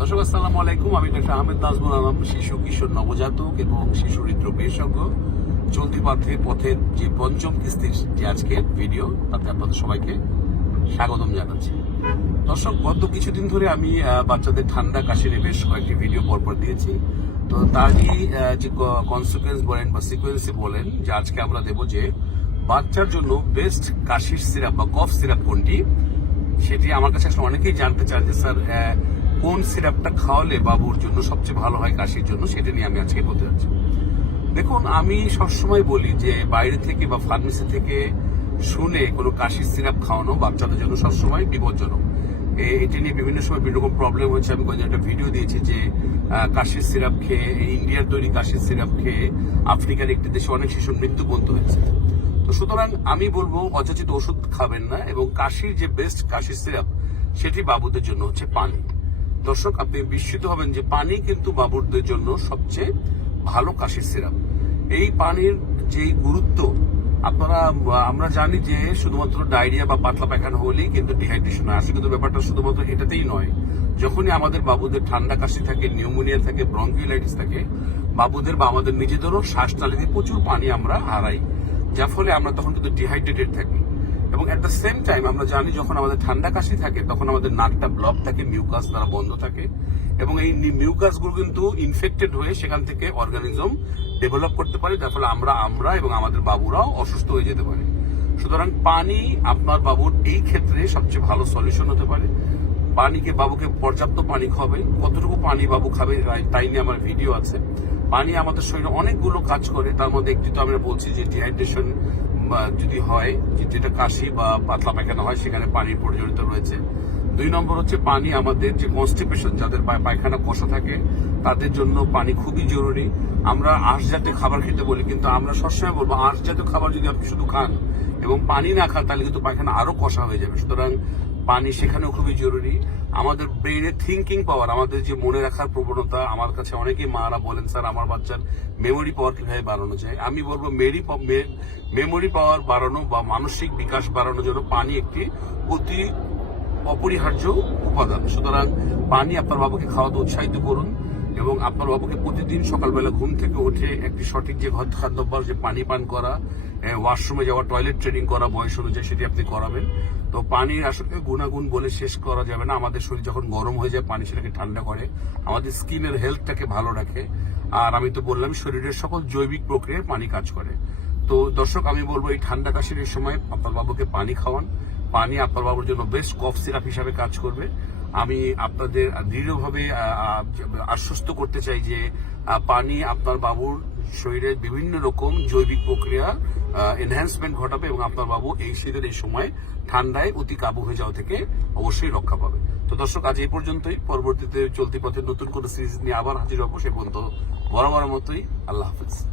দর্শক, আসসালামু আলাইকুম। আমি ডক্টর আহমেদ নাজমুল আলম, শিশু, কিশোর, নবজাতক এবং শিশু হৃদ্র বিশেষজ্ঞ চলতি পথে পথের যে পঞ্চম কিস্তির যে আজকের ভিডিও তাতে আপনাদের সবাইকে স্বাগতম জানাচ্ছি। দর্শক, গত কিছুদিন ধরে আমি বাচ্চাদের ঠান্ডা কাশির বেশ কয়েকটি ভিডিও পরপর দিয়েছি। তো তারই যে কনসিকুয়েন্স বলেন বা সিকোয়েন্সে বলেন, যে আজকে আমরা দেব যে বাচ্চার জন্য বেস্ট কাশির সিরাপ বা কফ সিরাপ কোনটি, সেটি আমার কাছে আসলে অনেকেই জানতে চান যে, স্যার কোন সিরাপটা খাওয়ালে বাবুর জন্য সবচেয়ে ভালো হয়, কাশির জন্য, সেটা নিয়ে আমি আজকে বলতে যাচ্ছি। দেখুন, আমি সবসময় বলি যে বাইরে থেকে বা ফার্মেসি থেকে শুনে কোনো কাশির সিরাপ খাওয়ানো বাচ্চাদের জন্য সবসময় বিপজ্জনক। এটি নিয়ে বিভিন্ন সময় বিভিন্ন রকম প্রবলেম হচ্ছে আমি কয়েকজন একটা ভিডিও দিয়েছি যে কাশির সিরাপ খেয়ে, ইন্ডিয়ার তৈরি কাশির সিরাপ খেয়ে আফ্রিকার একটি দেশে অনেক শিশুর মৃত্যু পর্যন্ত হয়েছে। তো সুতরাং আমি বলব, অযাচিত ওষুধ খাবেন না এবং কাশির যে বেস্ট কাশির সিরাপ, সেটি বাবুদের জন্য হচ্ছে পানি। দর্শক, আপনি বিস্মিত হবেন যে পানি কিন্তু বাবুদের জন্য সবচেয়ে ভালো কাশির সিরাপ। এই পানির যে গুরুত্ব, আপনারা, আমরা জানি যে শুধুমাত্র ডায়রিয়া বা পাতলা পায়খানা হলেই কিন্তু ডিহাইড্রেশন আসলে কিন্তু ব্যাপারটা শুধুমাত্র এটাতেই নয়। যখনই আমাদের বাবুদের ঠান্ডা কাশি থাকে নিউমোনিয়া থাকে ব্রঙ্কিওলাইটিস থাকে, বাবুদের বা আমাদের নিজেদেরও শ্বাস নালীতে প্রচুর পানি আমরা হারাই। যার ফলে আমরা তখন কিন্তু ডিহাইড্রেটেড থাকি। এবং এট দ্য সেম টাইম আমরা জানি যখন আমাদের ঠান্ডা কাশি থাকে, তখন আমাদের নাকটা ব্লক থাকে মিউকাস দ্বারা বন্ধ থাকে এবং এই মিউকাসগুলো কিন্তু ইনফেক্টেড হয়ে সেখান থেকে অর্গানিজম ডেভেলপ করতে পারে, যার ফলে আমরা আমরা এবং আমাদের বাবুরাও অসুস্থ হয়ে যেতে পারে। সুতরাং পানি আপনার বাবুর এই ক্ষেত্রে সবচেয়ে ভালো সলিউশন হতে পারে। পানিকে বাবুকে পর্যাপ্ত পানি খাওয়াবেন। কতটুকু পানি বাবু খাবে তাই নিয়ে আমার ভিডিও আছে। পানি আমাদের শরীরে অনেকগুলো কাজ করে। তার মধ্যে একটি তো আমরা বলছি যে ডিহাইড্রেশন যদি হয় যেটা কাশি বা পাতলা পায়খানা হয়, সেখানে পানির প্রয়োজনীয়তা রয়েছে। দুই নম্বর হচ্ছে পানি আমাদের যে কনস্টিপেশন যাদের পায়খানা কষা থাকে, তাদের জন্য পানি খুবই জরুরি। আমরা আঁশ জাতীয় খাবার খেতে বলি, কিন্তু আমরা সবসময় বলব আঁশ জাতীয় খাবার যদি আপনি শুধু খান এবং পানি না খান, তাহলে কিন্তু পায়খানা আরও কষা হয়ে যাবে। সুতরাং পানি সেখানেও খুবই জরুরি। আমাদের ব্রেনের থিঙ্কিং পাওয়ার আমাদের যে মনে রাখার প্রবণতা, আমার কাছে অনেকেই মারা বলেন, স্যার, আমার বাচ্চার মেমোরি পাওয়ার কীভাবে বাড়ানো যায়? আমি বলব মেরি মেমোরি পাওয়ার বাড়ানো বা মানসিক বিকাশ বাড়ানোর জন্য পানি একটি অতি অপরিহার্য উপাদান। সুতরাং পানি আপনার বাবুকে খাওয়াতে উৎসাহিত করুন এবং আপনার বাবুকে প্রতিদিন সকালবেলা ঘুম থেকে উঠে একটি সঠিক যে খাদ্যাভ্যাস, যে পানি পান করা ওয়াশরুমে যাওয়া টয়লেট ট্রেনিং করা, বয়স অনুযায়ী সেটি আপনি করাবেন। তো পানির আসলে গুণাগুণ বলে শেষ করা যাবে না। আমাদের শরীর যখন গরম হয়ে যায়, পানি সেটাকে ঠান্ডা করে। আমাদের স্কিনের হেলথটাকে ভালো রাখে। আর আমি তো বললাম, শরীরের সকল জৈবিক প্রক্রিয়ায় পানি কাজ করে। তো দর্শক, আমি বলব, এই ঠান্ডা কাশির এই সময় আপনার বাবুকে পানি খাওয়ান। পানি আপনার বাবুর জন্য বেস্ট কফ সিরাপ হিসাবে কাজ করবে। আমি আপনাদের দৃঢ়ভাবে আশ্বস্ত করতে চাই যে পানি আপনার বাবুর শরীরের বিভিন্ন রকম জৈবিক প্রক্রিয়া এনহ্যান্সমেন্ট ঘটাবে এবং আপনার বাবু এই শীতের এই সময় ঠান্ডায় অতি কাবু হয়ে যাওয়া থেকে অবশ্যই রক্ষা পাবে। তো দর্শক, আজ এই পর্যন্তই। পরবর্তীতে চলতি পথে নতুন কোন সিরিজ নিয়ে আবার হাজির হব সে পর্যন্ত বরাবর মতোই। আল্লাহ হাফিজ।